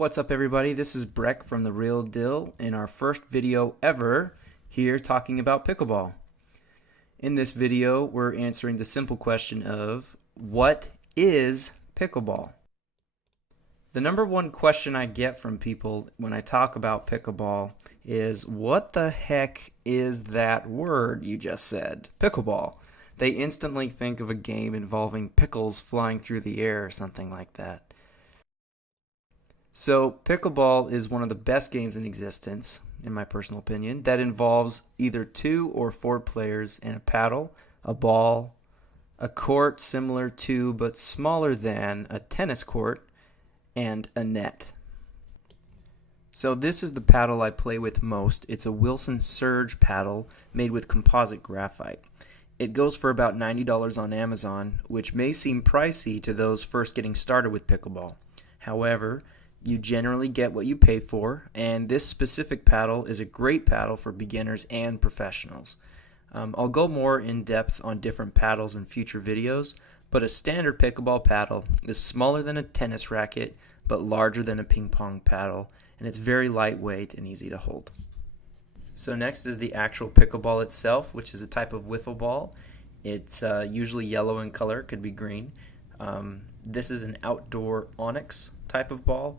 What's up everybody, this is Breck from The Real Dill in our first video ever here talking about pickleball. In this video we're answering the simple question of what is pickleball? The number one question I get from people when I talk about pickleball is what the heck is that word you just said, pickleball? They instantly think of a game involving pickles flying through the air or something like that. So pickleball is one of the best games in existence, in my personal opinion, that involves either 2 or 4 players and a paddle, a ball, a court similar to but smaller than a tennis court, and a net. So this is the paddle I play with most. It's a Wilson Surge paddle made with composite graphite. It goes for about $90 on Amazon, which may seem pricey to those first getting started with pickleball. However, you generally get what you pay for, and this specific paddle is a great paddle for beginners and professionals. I'll go more in depth on different paddles in future videos, but a standard pickleball paddle is smaller than a tennis racket, but larger than a ping pong paddle, and it's very lightweight and easy to hold. So next is the actual pickleball itself, which is a type of wiffle ball. It's usually yellow in color, it could be green. This is an outdoor onyx type of ball.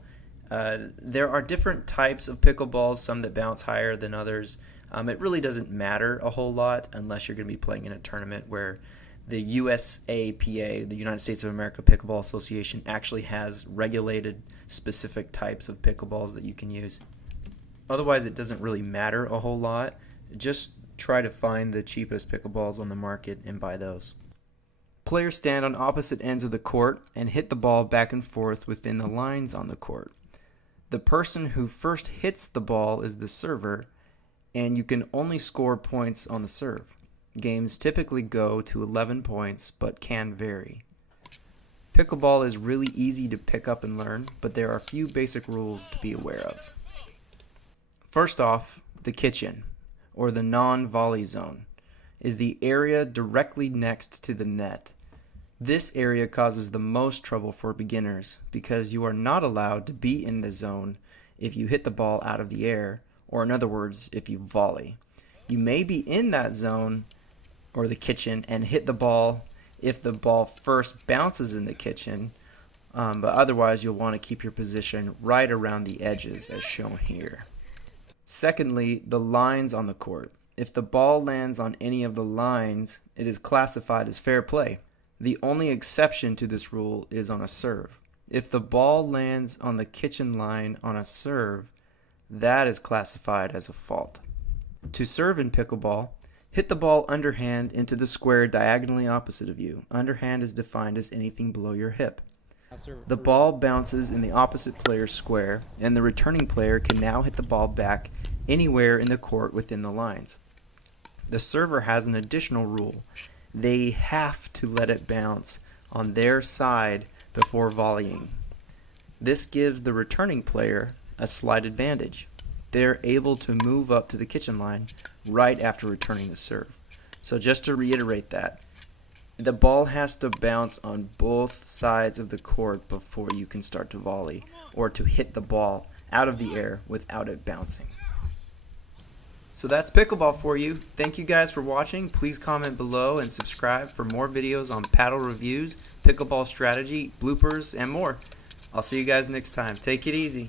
There are different types of pickleballs, some that bounce higher than others. It really doesn't matter a whole lot unless you're going to be playing in a tournament where the USAPA, the United States of America Pickleball Association, actually has regulated specific types of pickleballs that you can use. Otherwise, it doesn't really matter a whole lot. Just try to find the cheapest pickleballs on the market and buy those. Players stand on opposite ends of the court and hit the ball back and forth within the lines on the court. The person who first hits the ball is the server, and you can only score points on the serve. Games typically go to 11 points, but can vary. Pickleball is really easy to pick up and learn, but there are a few basic rules to be aware of. First off, the kitchen, or the non-volley zone, is the area directly next to the net. This area causes the most trouble for beginners because you are not allowed to be in the zone if you hit the ball out of the air, or in other words, if you volley. You may be in that zone or the kitchen and hit the ball if the ball first bounces in the kitchen, but otherwise you'll want to keep your position right around the edges as shown here. Secondly, the lines on the court. If the ball lands on any of the lines, it is classified as fair play. The only exception to this rule is on a serve. If the ball lands on the kitchen line on a serve, that is classified as a fault. To serve in pickleball, hit the ball underhand into the square diagonally opposite of you. Underhand is defined as anything below your hip. The ball bounces in the opposite player's square, and the returning player can now hit the ball back anywhere in the court within the lines. The server has an additional rule. They have to let it bounce on their side before volleying. This gives the returning player a slight advantage. They're able to move up to the kitchen line right after returning the serve. So just to reiterate that, the ball has to bounce on both sides of the court before you can start to volley or to hit the ball out of the air without it bouncing. So that's pickleball for you. Thank you guys for watching. Please comment below and subscribe for more videos on paddle reviews, pickleball strategy, bloopers, and more. I'll see you guys next time. Take it easy.